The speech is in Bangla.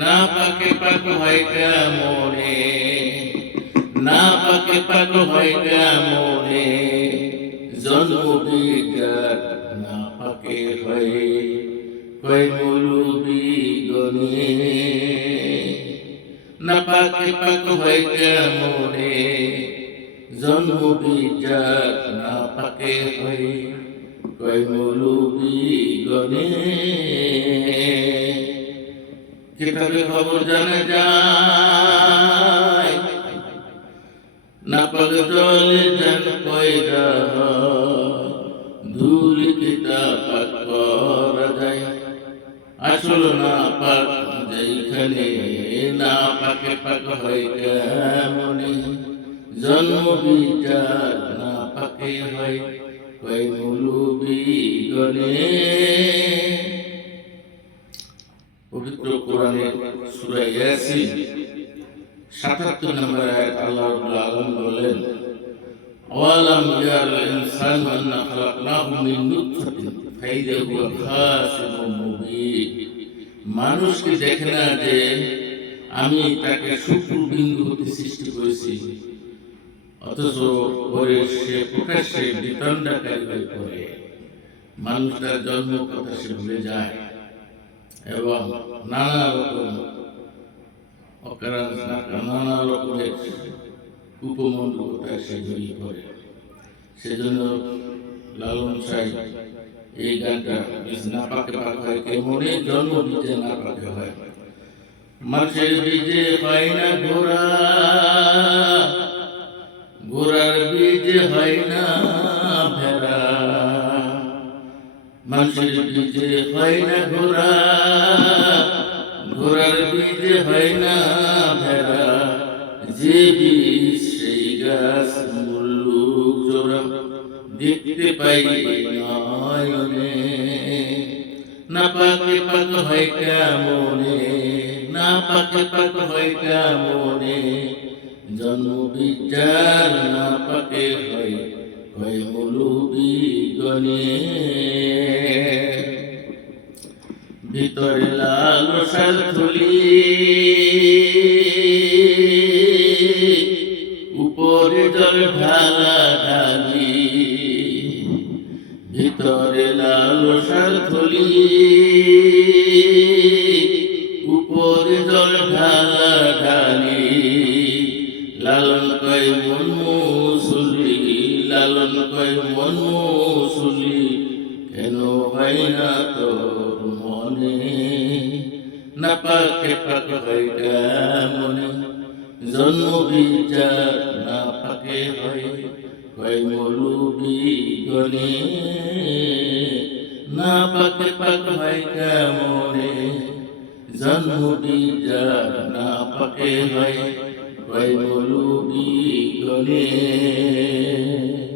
না পাকে পাক হয় কেমনে, না পাকে পাক হয় কেমনে, জন্ম বিজার না পাকে হয়, কয় মৌলবি গনে। না পাকে পাক হয় কেমনে, জন্ম বিজার না পাকে হয়, কয় মৌলবি গনে। কিতাবে খবর জানা যায়, নাপাক জলে যেন পয়দা হয়, ধুল কিতাব পাক করা যায়। আসল নাপাক যেখানে, না পাকে পাক হয় কেমনে, জন্ম বিচার না পাকে হয়, কয় মৌলবি গনে। পবিত্র কোরআনের সূরা ইয়াসিন ৭৭ নম্বর আয়াত আল্লাহ রাব্বুল আলামিন বলেন, আওয়ালাম ইয়ারাল ইনসানু আন্না খালাকনাহু মিন নুতফাতিন ফাইযা হুয়া খাসিমুম মুবিন। মানুষ কি দেখে না যে আমি তাকে শুক্রবিন্দু হতে সৃষ্টি করেছি, অথচ পরে সে প্রকাশ্যে বিতণ্ডাকারী হয়ে পড়ে। মানুষ তার জন্ম কথা সে ভুলে যায় এবং নানা রকম নানা রকমের উপমণ্ডলতায় সে জড়িয়ে পড়ে। সেজন্য লালন সাহেব এই গানটা না পাকে পাক হয় কেমনে, জন্ম বীজে না পাকে হয়। মানুষের বীজে হয় না ঘোড়া, ঘোড়ার বীজে হয় না ভেড়া। মানুষের বীজে হয় না ঘোড়া, ঘোড়ার বীজে হয় না ভেড়া। যে বীজ সেই গাছ মুল্লুক জোড়া, দেখতে পাই নয়নে। না পাকে পাক হয় কেমনে, না পাকে পাক হয় কেমনে, জন্ম বিচার না পাকে হয়, কয় মৌলবি গনে। ভিতরে লালসার থলি, উপরে জল ঢালা ঢালি। ভিতরে লালসার থলি, উপরে জল ঢালা ঢালি। লালন কয় মন মুসলি, লালন কয় মন মুসলি, কেন হয় না তোর মনে। না পাকে পাক হয় কেমনে, জন্ম বিচার না পাকে হয়, কয় মৌলবি গনে। না পাকে পাক হয় কেমনে, জন্ম বিচার না পাকে হয়, কয় মৌলবি গনে।